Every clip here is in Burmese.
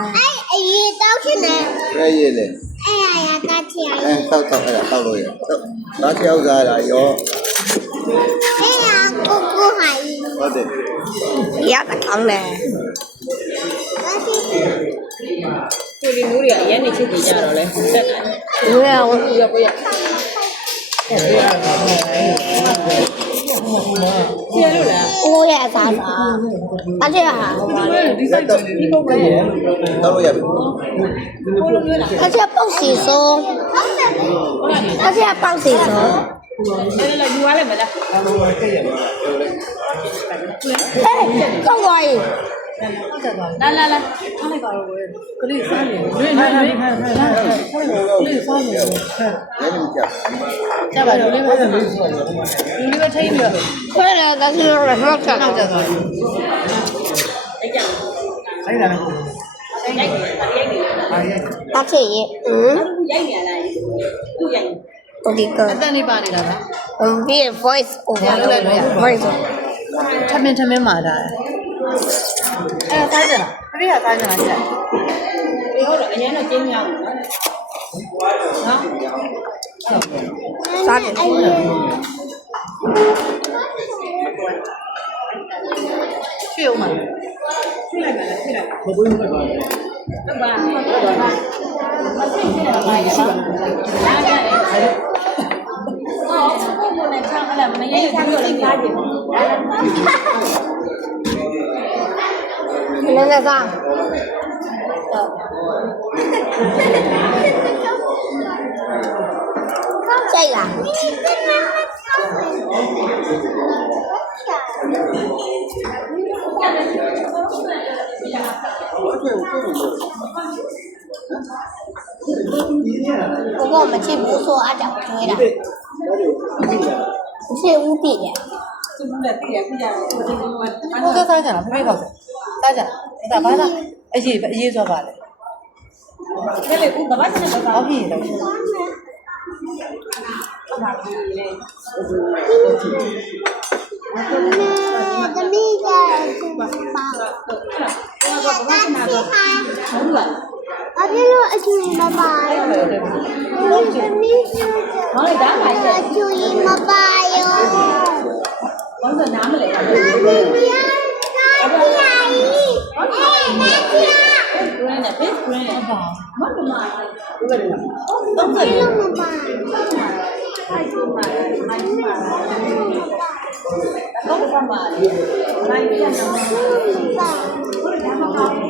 哎，到去呢？哎耶嘞！哎呀，大姐。哎，到了呀，大跳啥啦？哟。哎呀，姑姑还。好的。ရတာကောင်းတယ်ကိုဒီမျိုးတွေကအရင်နေချစ်ကြကြတော့လဲတက်တယ် ဘယ်ရော ကိုရကိုရကျေလို့လား အိုးရဲ့အစားစားအချစ်ဟာ ဒီဆိုင်ကဒီပုံပဲရဲ့ 到了呀。ကိုလိုမျိုးလား အချစ်ပုတ်စီဆုံးအချစ်ပေါက်စီဆုံး လဲလဲယူရလိုက်မလား ဟဲ့ကောက်သွားရင် လာလာလာထားလိုက်ပါတော့ကိုကလေးစားနေနေနေနေထားလိုက်ပါလေးစားနေ 来你们家。ကြပါလို့လေးပဲလေးပဲထိန်းပြီးတော့ ခွဲတယ်တချို့တော့ဟောက်ချတာ အဲ့ကြအဲ့ဒါလည်းရိုက်အချစ်ရဲ့ရိုက်နေရလားသူ့ရိုက် ကိုဒီက အတန်လေးပါနေတာဗျာ ဒီ voice over voice ထမင်းမာတာအဲ့ဒါစားကြလားပြည့်ရစားကြလားကြည့်ဒီဟုတ်တော့အရင်တော့ကျင်းမြောက်ဘူးနော် စားတယ်ရွှေ့အောင်ပါရွှေ့လိုက်ပါလားရွှေ့လိုက်မပွေးဘူးပါဟုတ်ပါမသိချင်တာပါရပါလာကြတယ်အော်ကိုကိုနဲ့ချောင်းအဲ့ဒါမရေးချောင်းလို့လည်းကြားကြည့် နည်းနည်းစားကြိုက်လားကိုမချစ်ဘူးဆိုအားကြောင့်ကျွေးတာမချစ်ဘူးပြည်တယ် သူကလည်းတည်ရပြရတယ်ဒီလိုမှ ကိုစားစားကြလားဖိတ်ခေါက်စားကြဒါဘာသာအရေးဆိုပါလေ ခဲလေဦးဘာမှမလုပ်ပါ ဘာဖြစ်လဲ သမီးကပါအပြည့်လို့အချူမပါရောသမီးက ဟောဒါမှလည်း အချူမပါရော ဘာလို့နားမလဲ ဘာဖြစ်လဲတာကြီးအေးတာကြီး ကိုရနဲ့ဖေးကိုရနဲ့ဘာမတ်မဘယ်လိုလဲ တော့ဘယ်လိုမပါ တော့ဘာမှလိုက်ပြတ်တော့ ကောင်းတယ်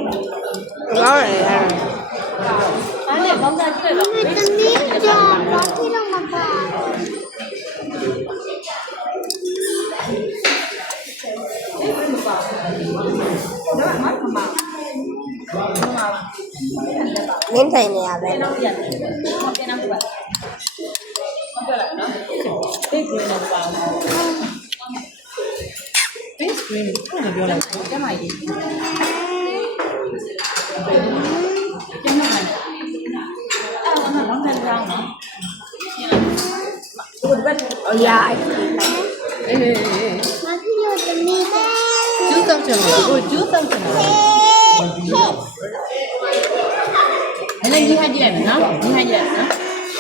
အဲ့နဲ့ဘောင်းသားကြည့်တော့ သမီးကြောင့်ဘာဖြစ်လို့မပါနင်းထိုင်နေရပဲ တော့ရတယ်ဟောပြန်တော့ပါဟုတ်ကဲ့လားနော်ဖေးကိုရနဲ့ပါအောင် face cream ကိုလည်းပြောလိုက် ကျမကြီးကျမကြီးအဲ့ဒါမှဘောင်းသားကြောင်းနော်ဘုရား အရာ အေး ဘာဖြစ်လို့သမီးလဲ ကျူးတော့ချင်တယ်ကိုကျူးတော့ချင်တယ် လည်းကြီးဟကြည့်လိုက်မယ်နော်ကြီးဟကြည့်လိုက်နော်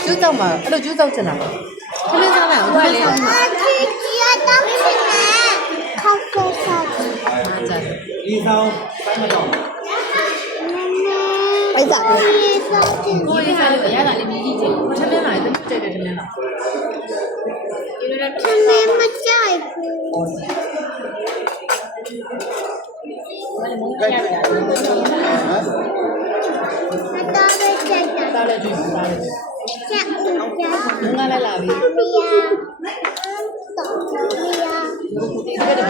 ကျူးတော့မှာအဲ့လိုကျူးတော့ချင်တာခမင်းစားလိုက်အောင်ခမင်းစားမှာ အချီကြီးတော့ဖြစ်နေခောက်ဆက်ဆက် အားကြတယ် 一刀。 ပိတ်စားပြီ ဒီစားချင် ကိုရစားလို့ရတာလေးမြည်ကြည့်ချင် ခမင်းလာတယ်တိတ်တယ်ခမင်းလာ ဒီလိုလည်း သမီးမကြိုက်ဘူး မုန်းကြရတာ အတော်ပဲကြိုက်တာ စားလဲကြည့်စားလဲ ချက်ဦးကြ ငါလည်းလာပြီ မီယာတော့မီယာ ဒီကတည်းက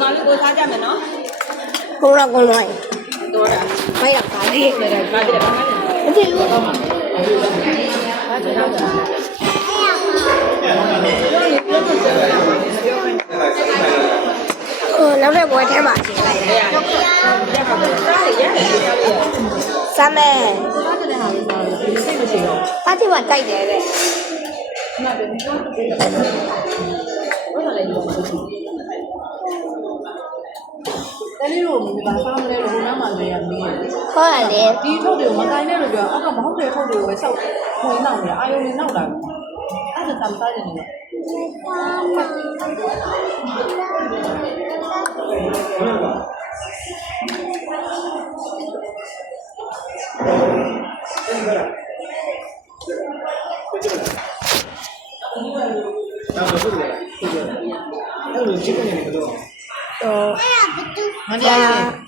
ငါလည်းကိုစားကြမယ်နော် ကိုရောကိုလိုက် တော်တာ မိုက်တော့ပါလေ ငါတည်းဘာမှမ မဖြစ်ဘူး ဘာကြောက်တာ နောက်တဲ့ဘွယ်ထဲမှာရှင်းလိုက်တယ် စားရတယ်စားရတယ် စမ်းမယ် စားတဲ့ဟာလေးစားလို့ဒီစိတ်မရှိတော့ ပါတိမကြိုက်တယ်တဲ့ မှတ်တယ် လည်းရောတယ်လေးတို့ဘာစားမလဲလို့ဟိုနားမှာလည်းရနေတယ် ဟုတ်တယ် ဒီထုတ်တွေကိုမကိုင်းနဲ့လို့ပြောအောက်ကမဟုတ်တဲ့ထုတ်တွေကိုပဲဆောက်ဝင်နောက်နေအာယုံနဲ့နောက်လာအဲ့ဒါတမ်းစားနေတယ်မတရားရှင်